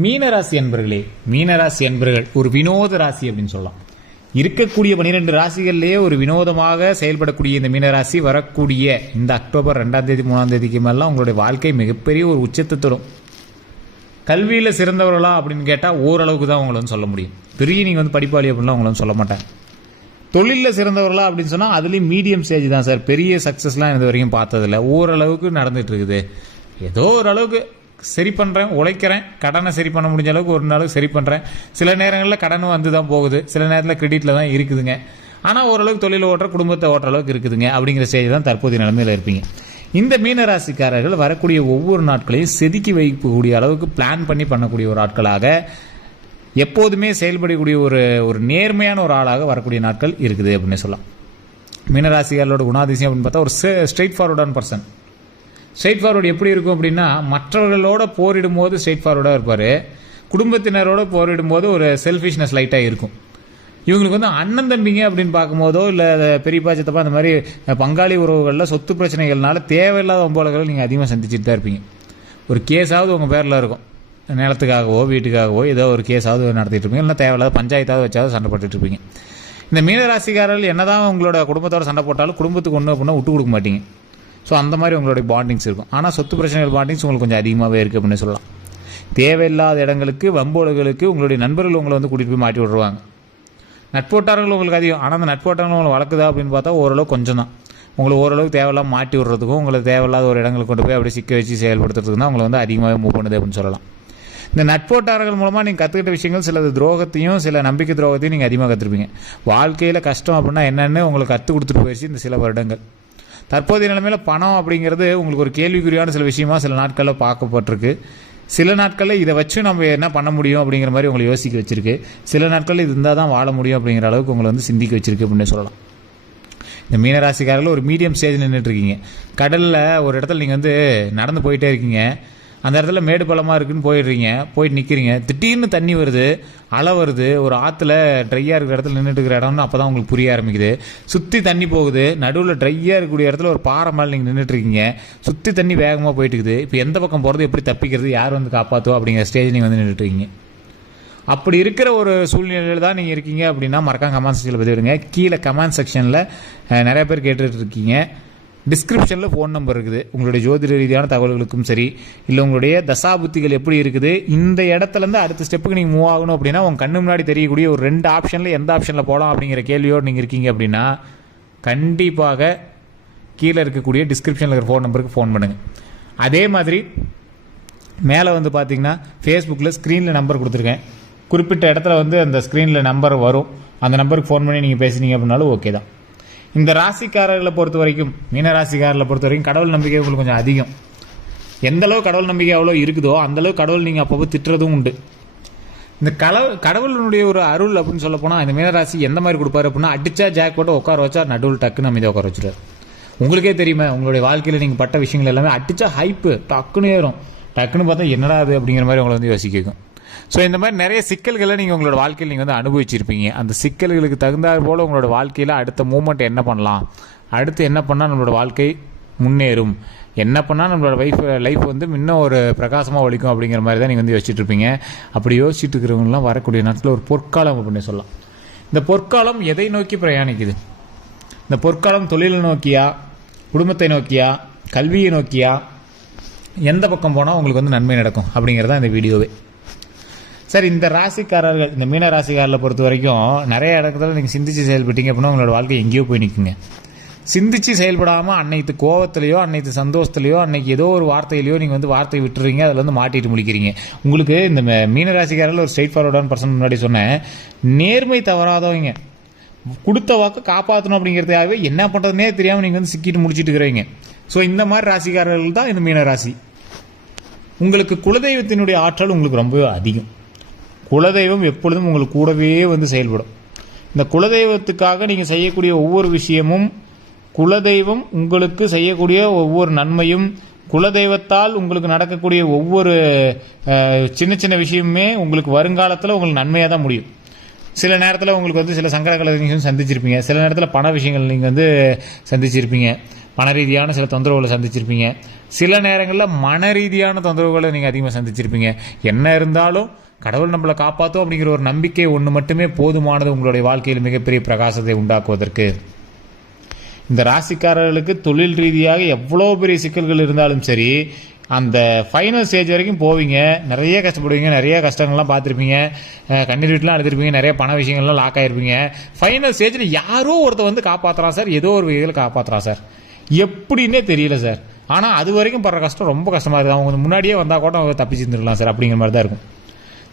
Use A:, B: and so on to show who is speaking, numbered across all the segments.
A: மீனராசி என்பர்களே மீனராசி என்பர்கள் ஒரு வினோத ராசி அப்படின்னு சொல்லலாம். இருக்கக்கூடிய பனிரெண்டு ராசிகள்லேயே ஒரு வினோதமாக செயல்படக்கூடிய இந்த மீனராசி வரக்கூடிய இந்த அக்டோபர் ரெண்டாம் தேதி மூணாம் தேதிக்கு மேலாம் உங்களுடைய வாழ்க்கை மிகப்பெரிய ஒரு உச்சத்தை தொடும். கல்வியில் சிறந்தவர்களா அப்படின்னு கேட்டால் ஓரளவுக்கு தான் உங்களை வந்து சொல்ல முடியும். பெரிய நீங்கள் வந்து படிப்பாளி அப்படின்லாம் உங்களை சொல்ல மாட்டேன். தொழிலில் சிறந்தவர்களா அப்படின்னு சொன்னால் அதுலேயும் மீடியம் ஸ்டேஜ் தான் சார். பெரிய சக்ஸஸ்லாம் இது வரைக்கும் பார்த்ததில்ல. ஓரளவுக்கு நடந்துட்டு இருக்குது. ஏதோ ஓரளவுக்கு சரி பண்ணுறேன் உழைக்கிறேன் கடனை சரி பண்ண முடிஞ்ச அளவுக்கு ஒரு நாளுக்கு சரி பண்ணுறேன் சில நேரங்களில் கடன் வந்து தான் போகுது. சில நேரத்தில் கிரெடிட்டில் தான் இருக்குதுங்க. ஆனால் ஓரளவுக்கு தொழில் ஓட்டுற குடும்பத்தை ஓட்டுற அளவுக்கு இருக்குதுங்க. அப்படிங்கிற ஸ்டேஜ் தான் தற்போதைய நிலைமையில் இருப்பீங்க. இந்த மீனராசிக்காரர்கள் வரக்கூடிய ஒவ்வொரு நாட்களையும் செதுக்கி வைக்கக்கூடிய அளவுக்கு பிளான் பண்ணி பண்ணக்கூடிய ஒரு ஆட்களாக எப்போதுமே செயல்படக்கூடிய ஒரு ஒரு நேர்மையான ஒரு ஆளாக வரக்கூடிய நாட்கள் இருக்குது அப்படின்னு சொல்லலாம். மீனராசிகளோட குணாதிசயம் அப்படின்னு பார்த்தா ஒரு ஸ்ட்ரெயிட் ஃபார்வர்டான பர்சன் ஸ்ட்ரெயிட் ஃபார்வர்டு எப்படி இருக்கும் அப்படின்னா மற்றவர்களோட போரிடும் போது ஸ்ட்ரெயிட் ஃபார்வர்டாக இருப்பார். குடும்பத்தினரோட போரிடும் போது ஒரு செல்ஃபிஷ்னஸ் லைட்டாக இருக்கும். இவங்களுக்கு வந்து அண்ணன் தம்பிங்க அப்படின்னு பார்க்கும்போதோ இல்லை பெரியப்பா சித்தப்பா அந்த மாதிரி பங்காளி உறவுகளில் சொத்து பிரச்சனைகள்னால தேவையில்லாத ஒம்போலகளை நீங்கள் அதிகமாக சந்திச்சுட்டு தான் இருப்பீங்க. ஒரு கேஸாவது உங்கள் பேரில் இருக்கும். நிலத்துக்காகவோ வீட்டுக்காகவோ ஏதோ ஒரு கேஸாவது நடத்திட்டு இருப்பீங்க. இல்லை தேவையில்லாத பஞ்சாயத்தாவது வச்சாவது சண்டை போட்டுட்டு இருப்பீங்க. இந்த மீனராசிக்காரர்கள் என்னதான் உங்களோட குடும்பத்தோட சண்டை போட்டாலும் குடும்பத்துக்கு ஒன்று அப்படின்னா விட்டு கொடுக்க மாட்டீங்க. ஸோ அந்த மாதிரி உங்களுடைய பாண்டிங்ஸ் இருக்கும். ஆனால் சொத்து பிரச்சனைகள் பாண்டிங்ஸ் உங்களுக்கு கொஞ்சம் அதிகமாகவே இருக்குது அப்படின்னு சொல்லலாம். தேவையில்லாத இடங்களுக்கு வம்போடுகளுக்கு உங்களுடைய நண்பர்கள் உங்களை வந்து கூட்டிகிட்டு போய் மாட்டி விட்ருவாங்க நட்போட்டாரங்கள் உங்களுக்கு அதிகம். ஆனால் அந்த நட்போட்டாரங்கள் உங்களை வளர்க்குதா அப்படின்னு பார்த்தா ஓரளவு கொஞ்சம் தான் உங்களை ஓரளவுக்கு தேவையில்லாம மாட்டி விடுறதுக்கும் உங்களை தேவையில்லாத ஒரு இடங்களுக்கு கொண்டு போய் அப்படி சிக்க வச்சு செயல்படுத்துறதுக்கு தான் உங்களை வந்து அதிகமாகவே மூவ் பண்ணுது அப்படின்னு சொல்லலாம். இந்த நட்போட்டாரர்கள் மூலமாக நீங்கள் கற்றுக்கிட்ட விஷயங்கள் சில துரோகத்தையும் சில நம்பிக்கை துரோகத்தையும் நீங்கள் அதிகமாக கற்றுருப்பீங்க வாழ்க்கையில் கஷ்டம் அப்படின்னா என்னென்னு உங்களுக்கு கற்றுக் கொடுத்துட்டு போயிடுச்சு இந்த சில வருடங்கள். தற்போதைய நிலைமையில் பணம் அப்படிங்கிறது உங்களுக்கு ஒரு கேள்விக்குறியான சில விஷயமா சில நாட்களில் பார்க்கப்பட்டிருக்கு. சில நாட்களில் இதை வச்சு நம்ம என்ன பண்ண முடியும் அப்படிங்கிற மாதிரி உங்களை யோசிக்க வச்சிருக்கு. சில நாட்களில் இது இருந்தால் தான் வாழ முடியும் அப்படிங்கிற அளவுக்கு உங்களை வந்து சிந்திக்க வச்சிருக்கு அப்படின்னு சொல்லலாம். இந்த மீனராசிக்காரர்கள் ஒரு மீடியம் ஸ்டேஜில் நின்றுட்டு இருக்கீங்க. கடலில் ஒரு இடத்துல நீங்கள் வந்து நடந்து போயிட்டே இருக்கீங்க. அந்த இடத்துல மேடு பள்ளமாக இருக்குன்னு போயிடுறீங்க போயிட்டு நிற்கிறீங்க திடீர்னு தண்ணி வருது அலை வருது ஒரு ஆற்றுல ட்ரையாக இருக்கிற இடத்துல நின்றுட்டு இருக்கிற இடம்னு அப்போ தான் உங்களுக்கு புரிய ஆரம்பிக்குது. சுற்றி தண்ணி போகுது நடுவில் ட்ரையாக இருக்கக்கூடிய இடத்துல ஒரு பாறை மேலே நீங்கள் நின்றுட்டு இருக்கீங்க. சுற்றி தண்ணி வேகமாக போயிட்டு இருக்குது. இப்போ எந்த பக்கம் போகிறது எப்படி தப்பிக்கிறது யார் வந்து காப்பாற்றுவோம் அப்படிங்கிற ஸ்டேஜ் நீங்கள் வந்து நின்றுட்டு இருக்கீங்க. அப்படி இருக்கிற ஒரு சூழ்நிலையில் தான் நீங்கள் இருக்கீங்க அப்படின்னா மறக்காம கமெண்ட் செக்ஷனில் பதிவிடுங்க. கீழே கமெண்ட் செக்ஷனில் நிறைய பேர் கேட்டுட்ருக்கீங்க டிஸ்கிரிப்ஷனில் ஃபோன் நம்பர் இருக்குது. உங்களுடைய ஜோதிட ரீதியான தகவல்களுக்கும் சரி இல்லை உங்களுடைய தசாபுத்திகள் எப்படி இருக்குது இந்த இடத்துலேருந்து அடுத்த ஸ்டெப்புக்கு நீங்கள் மூவ் ஆகணும் அப்படின்னா உங்கள் கண்ணு முன்னாடி தெரியக்கூடிய ஒரு ரெண்டு ஆப்ஷனில் எந்த ஆப்ஷனில் போகலாம் அப்படிங்கிற கேள்வியோடு நீங்கள் இருக்கீங்க அப்படின்னா கண்டிப்பாக கீழே இருக்கக்கூடிய டிஸ்கிரிப்ஷனில் இருக்கிற ஃபோன் நம்பருக்கு ஃபோன் பண்ணுங்கள் அதே மாதிரி மேலே வந்து பார்த்தீங்கன்னா ஃபேஸ்புக்கில் ஸ்க்ரீனில் நம்பர் கொடுத்துருக்கேன். குறிப்பிட்ட இடத்துல வந்து அந்த ஸ்க்ரீனில் நம்பர் வரும். அந்த நம்பருக்கு ஃபோன் பண்ணி நீங்கள் பேசுனீங்க அப்படின்னாலும் ஓகே தான். இந்த ராசிக்காரர்களை பொறுத்த வரைக்கும் மீன ராசிக்காரர்களை பொறுத்த வரைக்கும் கடவுள் நம்பிக்கை உங்களுக்கு கொஞ்சம் அதிகம். எந்த அளவு கடவுள் நம்பிக்கை அவ்வளோ இருக்குதோ அந்த அளவு கடவுள் நீங்கள் அப்பப்போ திட்டுறதும் உண்டு. இந்த கடவுள் கடவுளினுடைய ஒரு அருள் அப்படின்னு சொல்ல போனால் இந்த மீனராசி எந்த மாதிரி கொடுப்பாரு அப்படின்னா அடிச்சா ஜாக் போட்டு உட்கார வச்சா நடுவில் டக்குன்னு அமைதியாக உட்கார வச்சுருவார். உங்களுக்கே தெரியுமா உங்களுடைய வாழ்க்கையில் நீங்கள் பட்ட விஷயங்கள் எல்லாமே அடிச்சா ஹைப்பு டக்குன்னு ஏறும். டக்குன்னு பார்த்தா என்னடா அது அப்படிங்கிற மாதிரி உங்களை வந்து யோசிக்கும் ஸோ இந்த மாதிரி நிறைய சிக்கல்களை நீங்கள் உங்களோட வாழ்க்கையில் நீங்கள் வந்து அனுபவிச்சிருப்பீங்க. அந்த சிக்கல்களுக்கு தகுந்தாற் போல் உங்களோட வாழ்க்கையில் அடுத்த மூமெண்ட் என்ன பண்ணலாம்? அடுத்து என்ன பண்ணால் நம்மளோட வாழ்க்கை முன்னேறும்? என்ன பண்ணால் நம்மளோட லைஃப் லைஃப் வந்து இன்னும் ஒரு பிரகாசமாக ஒழிக்கும் அப்படிங்கிற மாதிரி தான் நீங்கள் வந்து யோசிச்சுட்டு இருப்பீங்க அப்படி யோசிச்சுட்டு இருக்கிறவங்களாம் வரக்கூடிய நாட்டில் ஒரு பொற்காலம் அப்படின்னு சொல்லலாம். இந்த பொற்காலம் எதை நோக்கி பிரயாணிக்குது? இந்த பொற்காலம் தொழிலை நோக்கியா? குடும்பத்தை நோக்கியா? கல்வியை நோக்கியா? எந்த பக்கம் போனால் உங்களுக்கு வந்து நன்மை நடக்கும் அப்படிங்கிறதான் இந்த வீடியோவே. சார் இந்த ராசிக்காரர்கள் இந்த மீன ராசிக்காரர்களை பொறுத்த வரைக்கும் நிறைய இடத்துல நீங்கள் சிந்திச்சு செயல்பட்டீங்க அப்படின்னா உங்களோட வாழ்க்கை எங்கேயோ போய் நிற்குங்க சிந்திச்சு செயல்படாமல் அன்னைக்கு கோவத்திலையோ அன்னைக்கு சந்தோஷத்துலையோ அன்னைக்கு ஏதோ ஒரு வார்த்தையிலையோ நீங்கள் வந்து வார்த்தை விட்டுறீங்க அதில் வந்து மாட்டிட்டு முடிக்கிறீங்க உங்களுக்கு இந்த மீன ஒரு ஸ்ட்ரெயிட் ஃபார்வர்டான பர்சன் முன்னாடி சொன்னேன். நேர்மை தவறாதவங்க. கொடுத்த வாக்கு காப்பாற்றணும் அப்படிங்கிறதுக்காகவே என்ன பண்ணுறதுனே தெரியாமல் நீங்கள் வந்து சிக்கிட்டு முடிச்சிட்டு இருக்கிறீங்க. ஸோ இந்த மாதிரி ராசிக்காரர்கள் தான் இந்த மீனராசி உங்களுக்கு குலதெய்வத்தினுடைய ஆற்றல் உங்களுக்கு ரொம்பவே அதிகம். குலதெய்வம் எப்பொழுதும் உங்களுக்கு கூடவே வந்து செயல்படும். இந்த குலதெய்வத்துக்காக நீங்கள் செய்யக்கூடிய ஒவ்வொரு விஷயமும் குலதெய்வம் உங்களுக்கு செய்யக்கூடிய ஒவ்வொரு நன்மையும் குலதெய்வத்தால் உங்களுக்கு நடக்கக்கூடிய ஒவ்வொரு சின்ன சின்ன விஷயமுமே உங்களுக்கு வருங்காலத்தில் உங்களுக்கு நன்மையாக தான் முடியும். சில நேரத்தில் உங்களுக்கு வந்து சில சங்கடங்களை நீங்கள் சந்திச்சிருப்பீங்க. சில நேரத்தில் பண விஷயங்கள் நீங்கள் வந்து சந்திச்சிருப்பீங்க. பண ரீதியான சில தொந்தரவுகளை சந்திச்சிருப்பீங்க. சில நேரங்களில் மன ரீதியான தொந்தரவுகளை நீங்கள் அதிகமாக சந்திச்சிருப்பீங்க. என்ன இருந்தாலும் கடவுள் நம்மளை காப்பாற்றும் அப்படிங்கிற ஒரு நம்பிக்கை ஒன்று மட்டுமே போதுமானது உங்களுடைய வாழ்க்கையில் மிகப்பெரிய பிரகாசத்தை உண்டாக்குவதற்கு. இந்த ராசிக்காரர்களுக்கு தொழில் ரீதியாக எவ்வளோ பெரிய சிக்கல்கள் இருந்தாலும் சரி அந்த ஃபைனல் ஸ்டேஜ் வரைக்கும் போவீங்க. நிறைய கஷ்டப்படுவீங்க நிறைய கஷ்டங்கள்லாம் பார்த்துருப்பீங்க. கண்ணீர் வீட்டுலாம் எடுத்திருப்பீங்க நிறைய பண விஷயங்கள்லாம் லாக் ஆகிருப்பீங்க ஃபைனல் ஸ்டேஜில் யாரோ ஒருத்தர் வந்து காப்பாற்றுறான் சார் ஏதோ ஒரு வகையில் காப்பாற்றுறான் சார். எப்படின்னே தெரியல சார். ஆனால் அது வரைக்கும் படுற கஷ்டம் ரொம்ப கஷ்டமாக இருக்குது? அவங்க முன்னாடியே வந்தால் கூட அவங்க தப்பிச்சு இருந்துருக்கலாம் சார் அப்படிங்கிற மாதிரி தான் இருக்கும்.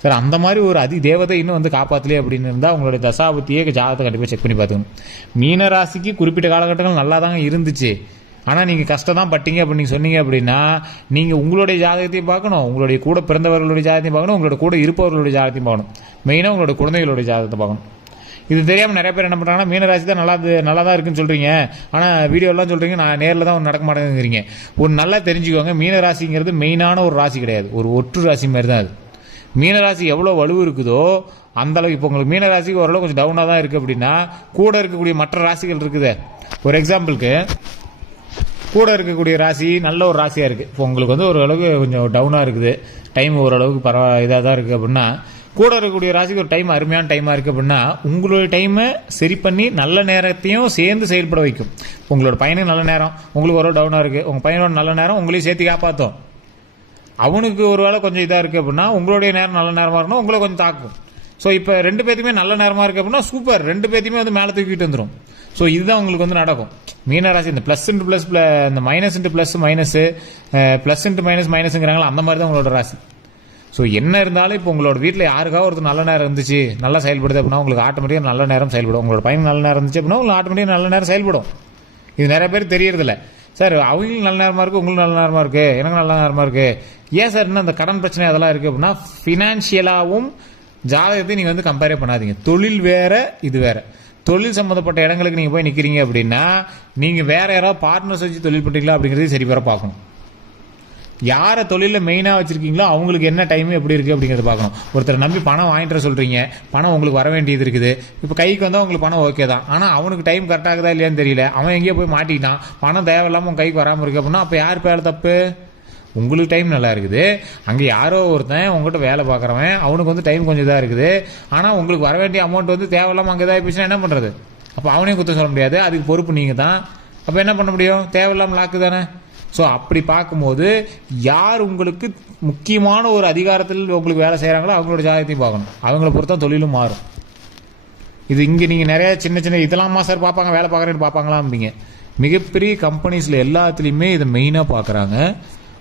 A: சார் அந்த மாதிரி ஒரு அதி தேவதை இன்னும் வந்து காப்பாற்றலையே அப்படின்னு இருந்தால் உங்களுடைய தசாபத்தியே ஜாதகத்தை கண்டிப்பாக செக் பண்ணி பார்த்துக்கணும். மீன ராசிக்கு குறிப்பிட்ட காலகட்டங்கள் நல்லா தாங்க இருந்துச்சு. ஆனால் நீங்கள் கஷ்டம் தான் பட்டீங்க அப்படின்னு நீங்கள் சொன்னீங்க அப்படின்னா நீங்கள் உங்களுடைய ஜாதகத்தையும் பார்க்கணும். உங்களுடைய கூட பிறந்தவர்களுடைய ஜாதகத்தையும் பார்க்கணும். உங்களோட கூட இருப்பவர்களுடைய ஜாதகத்தையும் பார்க்கணும். மெயினாக உங்களோட குழந்தைகளுடைய ஜாதகத்தை பார்க்கணும். இது தெரியாமல் நிறைய பேர் என்ன பண்ணுறாங்கன்னா மீனராசி தான் நல்லா நல்லா தான் இருக்குன்னு சொல்கிறீங்க ஆனால் வீடியோலாம் சொல்கிறீங்க நான் நேரில் தான் நடக்க மாட்டேங்கிறீங்க ஒரு நல்லா தெரிஞ்சுக்கோங்க மீனராசிங்கிறது மெயினான ஒரு ராசி கிடையாது. ஒரு ஒற்று ராசி மாதிரி தான் அது. மீனராசி எவ்வளோ வலுவு இருக்குதோ அந்தளவுக்கு இப்போ உங்களுக்கு மீனராசிக்கு ஓரளவு கொஞ்சம் டவுனாக தான் இருக்குது அப்படின்னா கூட இருக்கக்கூடிய மற்ற ராசிகள் இருக்குது. ஒரு எக்ஸாம்பிளுக்கு கூட இருக்கக்கூடிய ராசி நல்ல ஒரு ராசியாக இருக்குது இப்போ உங்களுக்கு வந்து ஓரளவுக்கு கொஞ்சம் டவுனாக இருக்குது. டைம் ஓரளவுக்கு பரவா இதாக தான் இருக்குது அப்படின்னா கூட இருக்கக்கூடிய ராசிக்கு ஒரு டைம் அருமையான டைமாக இருக்குது அப்படின்னா உங்களுடைய டைமை சரி பண்ணி நல்ல நேரத்தையும் சேர்ந்து செயல்பட வைக்கும். உங்களோட பையனுக்கு நல்ல நேரம் உங்களுக்கு ஒரு டவுனாக இருக்குது உங்கள் பையனோட நல்ல நேரம் உங்களையும் சேர்த்து காப்பாற்றும் அவனுக்கு ஒரு வேளை கொஞ்சம் இதாக இருக்குது அப்படின்னா உங்களுடைய நேரம் நல்ல நேரமாக இருக்கணும் உங்களை கொஞ்சம் தாக்கும். ஸோ இப்போ ரெண்டு பேர்த்துமே நல்ல நேரமாக இருக்குது அப்படின்னா சூப்பர் ரெண்டு பேர்த்தையுமே வந்து மேலே தூக்கிட்டு வந்துடும் ஸோ இதுதான் உங்களுக்கு வந்து நடக்கும். மீனராசி இந்த ப்ளஸ் இன்ட்டு ப்ளஸ் இந்த minus into plus minus plus into minus மைனஸுங்கிறாங்களா அந்த மாதிரி தான் உங்களோட ராசி. ஸோ என்ன இருந்தாலும் இப்போ உங்களோட வீட்டில் யாருக்காக ஒருத்தர் நல்ல நேரம் இருந்துச்சு நல்லா செயல்படுது அப்படின்னா உங்களுக்கு ஆட்டோமேட்டிக்காக நல்ல நேரம் செயல்படும். உங்களோட பையன் நல்ல நேரம் இருந்துச்சு அப்படின்னா உங்களுக்கு ஆட்டோமேட்டிக்காக நல்ல நேரம் செயல்படும். இது நிறைய பேர் தெரியறதில்ல. சார் அவங்களும் நல்ல நேரமாக இருக்குது உங்களுக்கு நல்ல நேரமாக இருக்குது எனக்கு நல்ல நேரமாக இருக்குது ஏன் சார் இன்னும் அந்த கடன் பிரச்சனை அதெல்லாம் இருக்குது அப்படின்னா ஃபினான்ஷியலாகவும் ஜாதகத்தையும் நீங்கள் வந்து கம்பேரே பண்ணாதீங்க. தொழில் வேறு இது வேறு. தொழில் சம்மந்தப்பட்ட இடங்களுக்கு நீங்கள் போய் நிற்கிறீங்க அப்படின்னா நீங்கள் வேறு யாராவது பார்ட்னர்ஸ் வச்சு தொழில் பண்ணுறீங்களா அப்படிங்கறது சரி வேற பார்க்கணும். யாரை தொழிலில் மெயினாக வச்சுருக்கீங்களோ அவங்களுக்கு என்ன டைம் எப்படி இருக்குது அப்படிங்கிறத பார்க்கணும். ஒருத்தர் நம்பி பணம் வாங்கிட்டு வர சொல்கிறீங்க பணம் உங்களுக்கு வர வேண்டியது இருக்குது. இப்போ கைக்கு வந்தால் உங்களுக்கு பணம் ஓகே தான். ஆனால் அவனுக்கு டைம் கரெக்டாகுதா இல்லையான்னு தெரியல. அவன் எங்கேயோ போய் மாட்டிக்கிட்டான் பணம் தேவையில்லாமல் உங்கள் கைக்கு வராமல் இருக்கு அப்படின்னா அப்போ யார் பேர் தப்பு? உங்களுக்கு டைம் நல்லா இருக்குது. அங்கே யாரோ ஒருத்தன் உங்ககிட்ட வேலை பார்க்குறவன் அவனுக்கு வந்து டைம் கொஞ்சம் இதாக இருக்குது. ஆனால் உங்களுக்கு வர வேண்டிய அமௌண்ட் வந்து தேவையில்லாமல் அங்கே இதாக போச்சுன்னா என்ன பண்ணுறது அப்போ அவனையும் குத்தம் சொல்ல முடியாது. அதுக்கு பொறுப்பு நீங்கள் தான். அப்போ என்ன பண்ண முடியும்? தேவையில்லாமல் லாக்கு தானே? ஸோ அப்படி பார்க்கும்போது யார் உங்களுக்கு முக்கியமான ஒரு அதிகாரத்தில் உங்களுக்கு வேலை செய்கிறாங்களோ அவங்களோட ஜாதகத்தையும் பார்க்கணும். அவங்கள பொறுத்தா தொழிலும் மாறும். இது இங்கே நீங்கள் நிறைய சின்ன சின்ன இதெல்லாமா சார் பார்ப்பாங்க வேலை பார்க்குறேன்னு பார்ப்பாங்களா அப்படிங்க. மிகப்பெரிய கம்பெனிஸில் எல்லாத்துலேயுமே இதை மெயினாக பார்க்குறாங்க.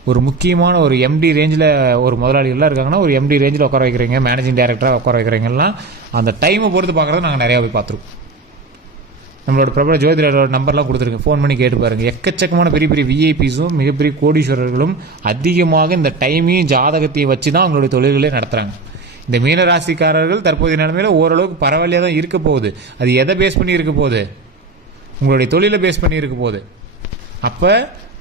A: ஒரு முக்கியமான ஒரு எம்டி ரேஞ்சில் ஒரு முதலாளிகள்லாம் இருக்காங்கன்னா ஒரு எம்டி ரேஞ்சில் உட்கார வைக்கிறீங்க மேனேஜிங் டைரக்டராக உட்கார வைக்கிறீங்கலாம் அந்த டைமை பொறுத்து பார்க்குறத நாங்கள் நிறையா போய் பார்த்துருக்கோம் நம்மளோட பிரபல ஜோதிடரோட நம்பர்லாம் கொடுத்துருங்க ஃபோன் பண்ணி கேட்டு பாருங்க. எக்கச்சக்கமான பெரிய பெரிய விஐபிஸும் மிகப்பெரிய கோடீஸ்வரர்களும் அதிகமாக இந்த டைமையும் ஜாதகத்தையும் வச்சு தான் அவங்களுடைய தொழில்களே நடத்துகிறாங்க இந்த மீனராசிக்காரர்கள் தற்போதைய நிலைமையில் ஓரளவுக்கு பரவாயில்லையாக தான் இருக்க போகுது. அது எதை பேஸ் பண்ணி இருக்க போகுது? உங்களுடைய தொழிலை பேஸ் பண்ணி இருக்க போகுது. அப்போ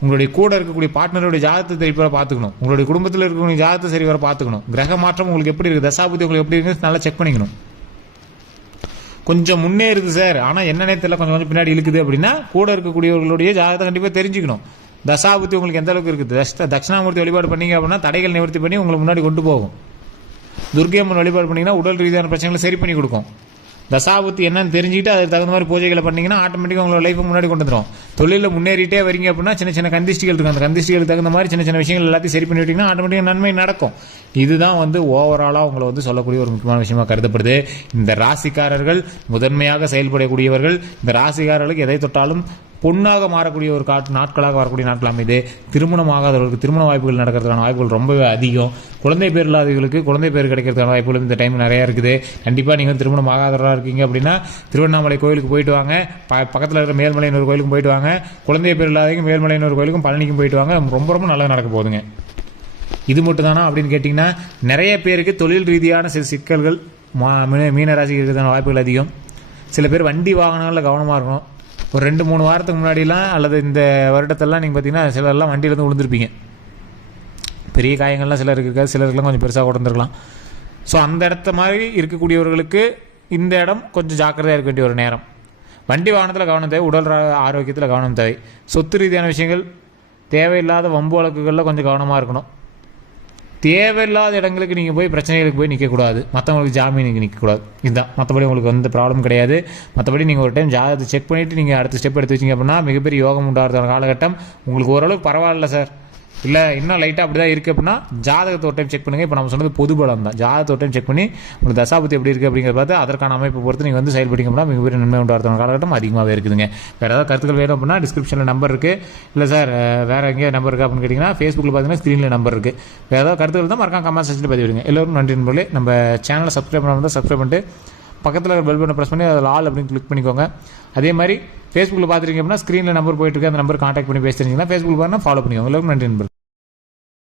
A: உங்களுடைய கூட இருக்கக்கூடிய பார்ட்னருடைய ஜாதகத்தை சரி பார்த்துக்கணும். உங்களுடைய குடும்பத்தில் இருக்கக்கூடிய ஜாதகத்தை சரி வர பார்த்துக்கணும். கிரக மாற்றம் உங்களுக்கு எப்படி இருக்குது தசாபுத்தி உங்களுக்கு எப்படி இருக்குது நல்லா செக் பண்ணிக்கணும். கொஞ்சம் முன்னேறுது சார் ஆனால் என்னன்னே தெரியல. கொஞ்சம் கொஞ்சம் பின்னாடி இழுக்குது அப்படின்னா கூட இருக்கக்கூடியவர்களுடைய ஜாதகத்தை கண்டிப்பாக தெரிஞ்சுக்கணும். தசாபுத்தி உங்களுக்கு எந்த அளவுக்கு இருக்குது? தஷ்ட தட்சிணாமூர்த்தி வழிபாடு பண்ணீங்க அப்படின்னா தடைகள் நிவர்த்தி பண்ணி உங்களை முன்னாடி கொண்டு போகும். துர்க்கை வழிபாடு பண்ணீங்கன்னா உடல் ரீதியான பிரச்சனைகளை சரி பண்ணி கொடுக்கும். தசாபுத்தி என்னன்னு தெரிஞ்சுக்கிட்டு அதுக்கு தகுந்த மாதிரி பூஜைகளை பண்ணீங்கன்னா ஆட்டோமேட்டிக்காக உங்களோட லைஃப் முன்னாடி கொண்டு வந்துடும் தொழிலில் முன்னேறிட்டே வரீங்க அப்படின்னா சின்ன சின்ன கந்திஷ்டிகள் இருக்கும் அந்த கந்திஷ்டிகளுக்கு தகுந்த மாதிரி சின்ன சின்ன விஷயங்கள் எல்லாத்தையும் சரி பண்ணிவிட்டீங்கன்னா ஆட்டோமேட்டிக்காக நன்மை நடக்கும். இதுதான் வந்து ஓவராலாக உங்களை வந்து சொல்லக்கூடிய ஒரு முக்கியமான விஷயமா கருதப்படுது. இந்த ராசிக்காரர்கள் முதன்மையாக செயல்படக்கூடியவர்கள். இந்த ராசிக்காரர்களுக்கு எதை தொட்டாலும் பொண்ணாக மாறக்கூடிய ஒரு காட் நாட்களாக வரக்கூடிய நாட்கள் அமைது திருமணம் ஆகாதவர்களுக்கு திருமண வாய்ப்புகள் நடக்கிறதுக்கான வாய்ப்புகள் ரொம்பவே அதிகம். குழந்தை பேர் இல்லாதவர்களுக்கு குழந்தை பேர் கிடைக்கிறதுக்கான வாய்ப்புகள் இந்த டைம் நிறைய இருக்குது. கண்டிப்பாக நீங்கள் திருமணம் ஆகாதவராக இருக்கீங்க அப்படின்னா திருவண்ணாமலை கோயிலுக்கு போயிட்டு வாங்க. ப பக்கத்தில் இருக்கிற மேல்மலையனூர் கோயிலுக்கும் போயிட்டு வாங்க. குழந்தை பேர் இல்லாதவங்க மேல்மலையனூர் கோயிலுக்கும் பழனிக்கும் போயிட்டு வாங்க. ரொம்ப ரொம்ப நல்லா நடக்க போகுதுங்க. இது மட்டும் தானா அப்படின்னு கேட்டிங்கன்னா நிறைய பேருக்கு தொழில் ரீதியான சில சிக்கல்கள் மா மீன- மீனராசிக்கு இருக்கிறதான வாய்ப்புகள் அதிகம். சில பேர் வண்டி வாகனங்களில் கவனமாக இருக்கணும். ஒரு ரெண்டு மூணு வாரத்துக்கு முன்னாடிலாம் அல்லது இந்த வருடத்தெல்லாம் நீங்கள் பார்த்தீங்கன்னா சிலர்லாம் வண்டியிலேருந்து விழுந்திருப்பீங்க பெரிய காயங்கள்லாம் சிலருக்கு இருக்காது. சிலருக்குலாம் கொஞ்சம் பெருசாக கூட ஸோ அந்த இடத்த மாதிரி இருக்கக்கூடியவர்களுக்கு இந்த இடம் கொஞ்சம் ஜாக்கிரதையாக இருக்க வேண்டிய ஒரு நேரம். வண்டி வாகனத்தில் கவனம் தேவை. உடல் ஆரோக்கியத்தில் கவனம் தேவை. சொத்து ரீதியான விஷயங்கள் தேவையில்லாத வம்பு வழக்குகளில் கொஞ்சம் கவனமாக இருக்கணும். தேவையில்லாத இடங்களுக்கு நீங்கள் போய் பிரச்சனைகளுக்கு போய் நிற்கக்கூடாது மற்றவங்களுக்கு ஜாமீனுக்கு நிற்கக்கூடாது இதுதான். மற்றபடி உங்களுக்கு வந்து ப்ராப்ளம் கிடையாது. மற்றபடி நீங்கள் ஒரு டைம் ஜாதகத்தை செக் பண்ணிவிட்டு நீங்கள் அடுத்த ஸ்டெப் எடுத்து வச்சிங்க அப்படின்னா மிகப்பெரிய யோகம் உண்டாகிறதான காலகட்டம். உங்களுக்கு ஓரளவுக்கு பரவாயில்ல சார் இல்லை இன்னும் லைட்டாக அப்படி தான் இருக்குது அப்படின்னா ஜாதகத்தை ஒரு டைம் செக் பண்ணுங்கள் இப்போ நம்ம சொன்னது பொது பலம் தான். ஜாதகத்தை ஒரு டைம் செக் பண்ணி உங்களுக்கு தசாபத்தி எப்படி இருக்குது அப்படிங்கிறத பார்த்து அதற்கான அமைப்பை பொறுத்து நீங்கள் வந்து செயல்படுங்க அப்படின்னா மிகப்பெரிய நன்மை உண்டாகிறதான காலகட்டம் அதிகமாகவே இருக்குதுங்க. வேறு ஏதாவது கருத்துக்கள் வேணும் அப்படின்னா டிஸ்கிரிப்ஷனில் நம்பர் இருக்குது இல்லை சார் வேறு எங்கேயா நம்பர் இருக்குது அப்படின்னு கேட்டிங்கன்னா ஃபேஸ்புக்கில் பார்த்தீங்கன்னா ஸ்க்ரீனில் நம்பர் இருக்குது வேறு ஏதாவது கருத்துக்கள் தான் மறக்காம கமெண்ட் செக்ஷனில் பதிவிடுங்க. எல்லோரும் நன்றி நண்பர்களே. நம்ம சேனலை சப்ஸ்கிரைப் பண்ணாமல் சப்ஸ்கிரைப் பண்ணிட்டு பக்கத்தில் பெல் பட்டனை ப்ரெஸ் பண்ணி அதில் ஆல் அப்படின்னு கிளிக் பண்ணிக்கோங்க. அதே மாதிரி ஃபேஸ்புக்கில் பார்த்துருக்கீங்க அப்படின்னா ஸ்க்ரீனில் நம்பர் போயிட்டு இருக்கு. அந்த நம்பர் கான்டாக்ட் பண்ணி பேசுறீங்கன்னா ஃபேஸ்புக் ஃபேஸ்புக்கில் ஃபாலோ பண்ணிக்கோங்க. எல்லோரும் நன்றி நண்பர்கள்.